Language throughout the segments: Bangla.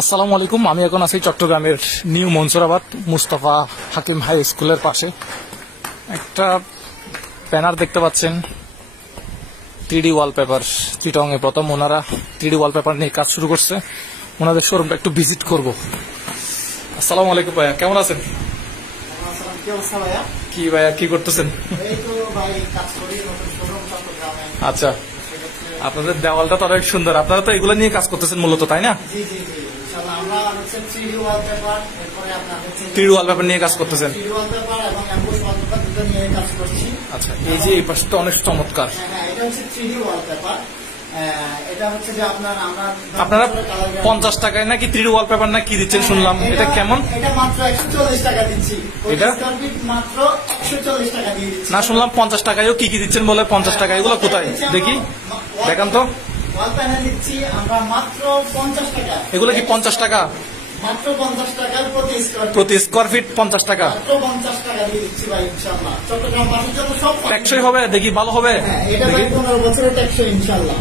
আসসালামু আলাইকুম। আমি এখন আছি চট্টগ্রামের নিউ মনসুরাবাদ মুস্তাফা হাকিম হাই স্কুলের পাশে। একটা ব্যানার দেখতে পাচ্ছেন, 3D ওয়ালপেপার। চিটং এ প্রথম ওনারা 3D ওয়ালপেপার নিয়ে কাজ শুরু করছে। ওনাদের শোরুমটা একটু ভিজিট করব। আসসালামু আলাইকুম ভাইয়া, কেমন আছেন? কি ভাইয়া কি করতেছেন? আচ্ছা, আপনাদের দেওয়ালটা তো অনেক সুন্দর। আপনারা তো এগুলো নিয়ে কাজ করতেছেন মূলত, তাই না? 3D ওয়ালপেপার নিয়ে কাজ করতেছেন। আচ্ছা, এই যে এই পাশটা অনেক চমৎকার। আপনারা 50 টাকায় নাকি 3D ওয়ালপেপার না কি দিচ্ছেন শুনলাম, এটা কেমন? এটা মাত্র 140 টাকা দিচ্ছি। এটা মাত্র 140 টাকা দিয়ে দিচ্ছি। না, শুনলাম 50 টাকায়ও কি কি দিচ্ছেন বলে। 50 টাকা এগুলো কোথায় দেখি, দেখান তো। ওয়াল প্যানেল দিচ্ছি আমরা মাত্র 50 টাকা। এগুলো কি 50 টাকা? মাত্র 50 টাকা প্রতি স্কয়ার ফিট 50 টাকা। মাত্র 50 টাকা দিয়ে দিচ্ছি ভাই, ইনশাআল্লাহ। চট্টগ্রাম বাসীর জন্য সব টেকসই হবে, দেখি ভালো হবে। হ্যাঁ, এটা ভাই 15 বছরের টেকসই ইনশাআল্লাহ।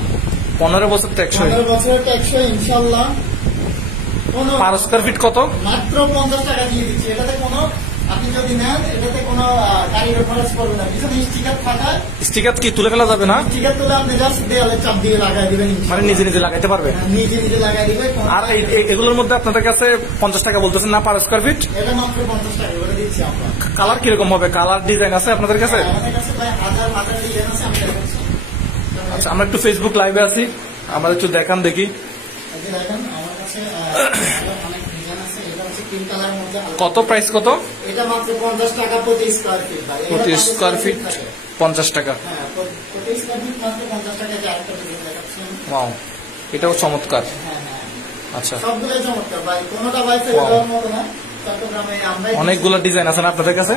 15 বছর টেকসই। 15 বছরের টেকসই ইনশাআল্লাহ। পার স্কয়ার ফিট কত? মাত্র 50 টাকা দিয়ে দিচ্ছি। এটাতে কোনো আপনি যদি নেন, এটাতে কোনো গাড়ির খরচ পড়বে না। পিছনে স্টিকার থাকা। স্টিকার কি তুলে ফেলা যাবে না? স্টিকার তুলে আপনি জাস্ট দেয়ালে চাপ দিয়ে লাগাই দিবেন, মানে নিজে নিজে লাগাইতে পারবে। নিজে নিজে লাগাই দিবেন। আর এগুলোর মধ্যে আপনাদের কাছে 50 টাকা বলতেছেন না পার স্কয়ার ফিট? এটা মাত্র 50 টাকা করে দিচ্ছি আমরা। কালার কিরকম হবে? কালার ডিজাইন আছে আপনাদের কাছে? আমাদের কাছে ভাই হাজার হাজার ডিজাইন আছে, আমি দেখাচ্ছি। আচ্ছা, আমরা একটু ফেসবুক লাইভে আছি, আমাদের একটু দেখান দেখি। এই যে দেখেন আমার কাছে অনেক ডিজাইন আছে। এটা হচ্ছে পিঙ্ক কালারের মধ্যে। কত প্রাইস কত? এটা মাত্র 50 টাকা প্রতি স্কয়ার ফিট ভাই। প্রতি স্কয়ার ফিট 50 টাকা। হ্যাঁ, প্রতি স্কয়ার ফিট মাত্র 50 টাকা। যে আরেকটা ডিজাইন দেখাচ্ছি। ওয়াও, এটাও চমৎকার। হ্যাঁ হ্যাঁ, আচ্ছা, সবগুলোই চমৎকার ভাই, কোনোটা ভাই ফেলে দেওয়ার মতো না। চট্টগ্রামে আমরা অনেকগুলো ডিজাইন আছে না আপনাদের কাছে?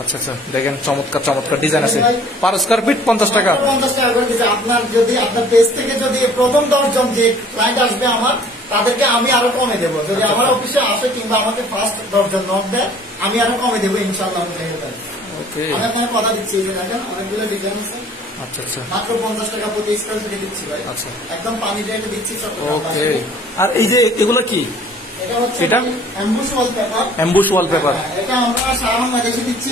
আচ্ছা আচ্ছা, দেখেন চমৎকার চমৎকার ডিজাইন আছে। পার স্কয়ার ফিট 50 টাকা। 50 টাকা করে দিচ্ছে। আপনার যদি আপনার পেজ থেকে যদি প্রথম 10 জন যে ক্লায়েন্ট আসবে আমার, তাদেরকে আমি আরো কমে দেবো। যদি আমার অফিসে আসে কিংবা আমাকে ফার্স্ট 10 জন নক দেয়, আমি আরো কমে দেবো ইনশাআল্লাহ। ওকে, আমি আপনাকে কথা দিচ্ছি। যে দেখেন অনেকগুলো ডিজাইন আছে। আচ্ছা আচ্ছা, মাত্র 50 টাকা প্রতি স্কয়ার ফিটে দিচ্ছি ভাই। আচ্ছা, একদম পানি রেটে দিচ্ছি। ওকে। আর এই যে এগুলো কি? এটা হচ্ছে এটা অ্যাম্বুশ ওয়ালপেপার। Ambush wallpaper. এটা আমরা সারা বাংলাদেশে দিচ্ছি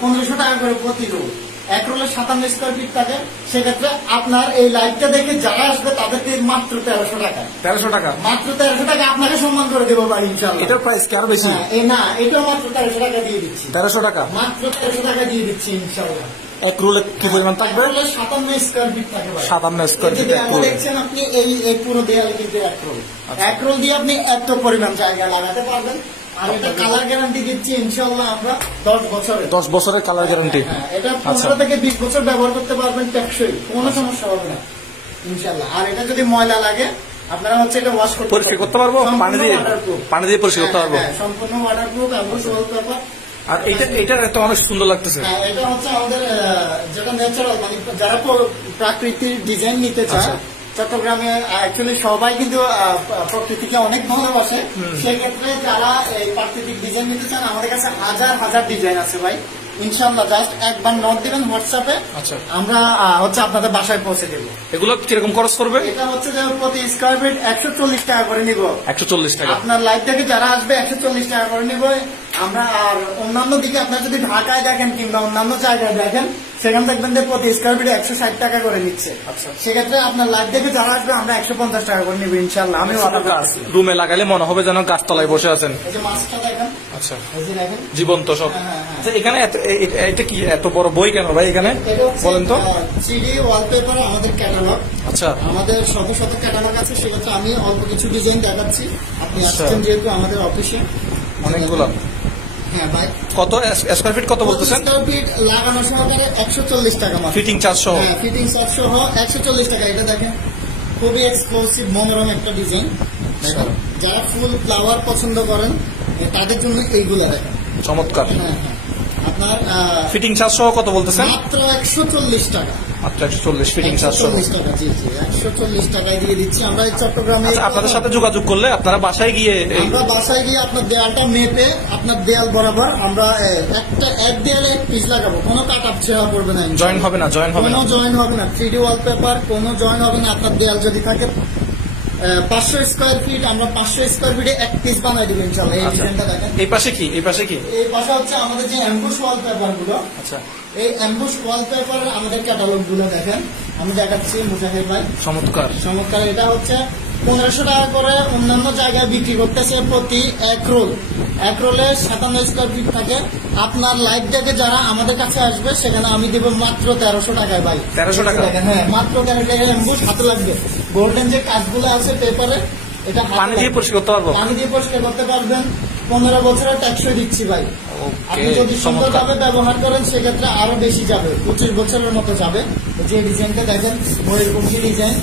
1500 টাকা করে প্রতি রোল। এক রোলে 57 স্কয়ার ফিট থাকে। সেক্ষেত্রে আপনার এই লাইভটা দেখে যারা আসবে তাদেরকে মাত্র 1300 টাকা। 1300 টাকা? মাত্র 1300 টাকা আপনাকে সম্মান করে দেবো ভাই ইনশাআল্লাহ। এটার প্রাইস কি আরো বেশি? না, এটাও মাত্র 1300 টাকা দিয়ে দিচ্ছি। 1300 টাকা মাত্র 1300 টাকা দিয়ে দিচ্ছি ইনশাআল্লাহ। এক রোলে কি পরিমাণ থাকবে? 57 স্কয়ার ফিট থাকে ভাই। 57 স্কয়ার ফিট এক রোল দেখছেন আপনি, এই পুরো দেয়ালে কিন্তু এক রোল। এক রোল দিয়ে আপনি এত পরিমাণ জায়গা লাগাতে পারবেন। আর এটা কালার গ্যারান্টি দিচ্ছি ইনশাআল্লাহ আমরা 10 বছরের। 10 বছরের কালার গ্যারান্টি। এটা 15 থেকে 20 বছর ব্যবহার করতে পারবেন, টেকসই, কোনো সমস্যা হবে না ইনশাআল্লাহ। আর এটা যদি ময়লা লাগে আপনারা হচ্ছে এটা ওয়াশ করতে পরিষ্কার করতে পারবো, পানি দিয়ে পরিষ্কার করতে পারবো। সম্পূর্ণ ওয়াটারপ্রুফ এবং ওয়ালপেপার। আর এটা তো অনেক সুন্দর লাগতেছে। এটা হচ্ছে আমাদের যেটা ন্যাচারাল, মানে যারা প্রাকৃতিক ডিজাইন নিতে চায়। চট্টগ্রামে অ্যাকচুয়ালি সবাই কিন্তু প্রকৃতিকে অনেক ভালোবাসে। সেক্ষেত্রে যারা এই প্রাকৃতিক ডিজাইন নিতে চান, আমাদের কাছে হাজার হাজার ডিজাইন আছে ভাই ইনশাআল্লাহ। জাস্ট একবার নক দিবেন হোয়াটসঅ্যাপে, আচ্ছা, আমরা হচ্ছে আপনাদের বাসায় পৌঁছে দেবো। এগুলো কিরকম খরচ করবে? এটা হচ্ছে যে প্রতি স্কয়ার ফিট 140 টাকা করে নিব। 140 টাকা। আপনার লাইভ থেকে যারা আসবে 140 টাকা করে নিব আমরা। আর অন্যান্য দিকে আপনার যদি ঢাকায় দেখেন কিংবা অন্যান্য জায়গায় দেখেন, সেখানে দেখবেন যে প্রতি স্কয়ার ফিটে 160 টাকা করে নিচ্ছে। আচ্ছা, সেক্ষেত্রে আপনার লাইভ থেকে যারা আসবে আমরা 150 টাকা করে নিব ইনশাআল্লাহ। আমি রুমে লাগালে মনে হবে যেন গাছতলায় বসে আছেন। এই যে মাছটা দেখেন। আচ্ছা, এই যে দেখেন জীবন্ত সব। আচ্ছা, এখানে এটা কি এত বড় বই কেন ভাই এখানে বলেন তো? 3D ওয়ালপেপার আমাদের ক্যাটালগ। আচ্ছা, আমাদের শত শত ক্যাটালগ আছে। সেক্ষেত্রে আমি অল্প কিছু ডিজাইন দেখাচ্ছি। আপনি আসছেন যেহেতু আমাদের অফিসে, অনেকগুলো। হ্যাঁ ভাই। কত স্কয়ার ফিট কত বলতেছেন? স্কয়ার ফিট লাগানো সহকারে 140 টাকা মাত্র। ফিটিং চার্জ সহ? হ্যাঁ, ফিটিং চার্জ সহ 140 টাকা। এটা দেখেন খুবই এক্সক্লুসিভ মনোরম একটা ডিজাইন। যারা ফুল ফ্লাওয়ার পছন্দ করেন তাদের জন্য এইগুলো দেখেন চমৎকার। হ্যাঁ হ্যাঁ, আপনার ফিটিং চার্জ সহ কত বলতেছেন? মাত্র 140 টাকা। মাত্র 140 ফিটিং চার্জ সহ। 140 টাকা, জি জি, 140 টাকায় দিয়ে দিচ্ছি আমরা এই চট্টগ্রামে। আপনাদের সাথে যোগাযোগ করলে আপনারা বাসায় গিয়ে আপনার দেয়ালটা মেপে আপনার দেয়াল বরাবর আমরা এক দেয়ালে এক পিস লাগাবো। কোনো কাট আপ ছেড়া পড়বে না, জয়েন হবে না, কোনো জয়েন হবে না। 3D ওয়ালপেপার কোনো জয়েন হবে না। আপনার দেয়াল যদি থাকে 500 স্কোয়ার ফিট, আমরা 500 স্কোয়ার ফিটে এক পিস বানাই দেবো ইনশাল্লাহ। এই আচ্ছা। ডিজাইনটা দেখেন। এই পাশে কি, এই পাশে কি? এই পাশে হচ্ছে আমাদের যে অ্যাম্বুশ ওয়ালপেপার গুলো, আচ্ছা, এই অ্যাম্বুশ ওয়ালপেপার আমাদের ক্যাটালগ গুলো দেখেন, আমি দেখাচ্ছি মুজাহিদ ভাই। চমৎকার। চমৎকার। এটা হচ্ছে 1500 টাকা করে অন্যান্য জায়গায় বিক্রি করতেছে প্রতি এক রোল। এক রোলে 57 স্কোয়ার ফিট থাকে। আপনার লাইভ দেখে যারা আমাদের কাছে আসবে সেখানে আমি দেবো মাত্র 1300 টাকায় ভাই। 1300 টাকা? হ্যাঁ, মাত্র 1300 টাকায় অ্যাম্বুশ হাতে লাগবে। গোল্ডেন যে কাজগুলো আছে পেপারে, এটা হাতে পানি দিয়ে লাগবে। পরিষ্কার করতে পারবো? পানি দিয়ে পরিষ্কার করতে পারবেন। 15 বছরের ট্যাক্সই দিচ্ছি ভাই। ওকে, আপনি যদি চমৎকার। সুন্দরভাবে ব্যবহার করেন সেক্ষেত্রে আরো বেশি যাবে, 25 বছরের মতো যাবে। যে ডিজাইনটা দেখেন, ময়ূরপঙ্খী ডিজাইন,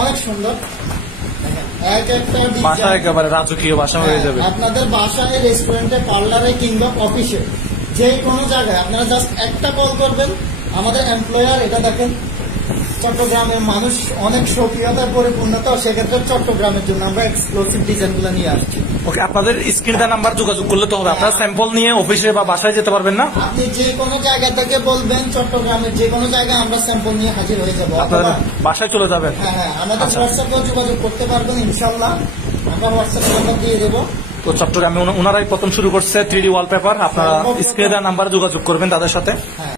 অনেক সুন্দর। দেখেন, এক একটা বাসা ডিজাইন একেবারে রাজকীয় বাসা হয়ে যাবে। আপনাদের বাসায়, রেস্টুরেন্টে, পার্লারে কিংবা অফিসে যে কোনো জায়গায় আপনারা জাস্ট একটা কল করবেন, আমাদের এমপ্লয়ার। এটা দেখেন, চট্টগ্রামের মানুষ অনেক সক্রিয়তায় পরিপূর্ণ, তো সেক্ষেত্রে চট্টগ্রামের জন্য আমরা এক্সক্লুসিভ ডিজাইন গুলো নিয়ে আসছি। ওকে, আপনাদের স্ক্রিনটা নাম্বার যোগাযোগ করলে তো হবে, আপনারা স্যাম্পল নিয়ে অফিসে বা বাসায় যেতে পারবেন না? আপনি যে কোনো জায়গা থেকে বলবেন, চট্টগ্রামের যে কোনো জায়গায় আমরা স্যাম্পল নিয়ে হাজির হয়ে যাবো। আপনাদের অথবা বাসায় চলে যাবেন? হ্যাঁ হ্যাঁ, আমাদের আচ্ছা। হোয়াটসঅ্যাপেও যোগাযোগ করতে পারবেন ইনশাল্লাহ। আমরা হোয়াটসঅ্যাপ নাম্বার দিয়ে দেবো। তো চট্টগ্রামে ওনারাই প্রথম শুরু করছে 3D ওয়ালপেপার। আপনারা স্ক্রিনে নাম্বারে যোগাযোগ করবেন তাদের সাথে। হ্যাঁ।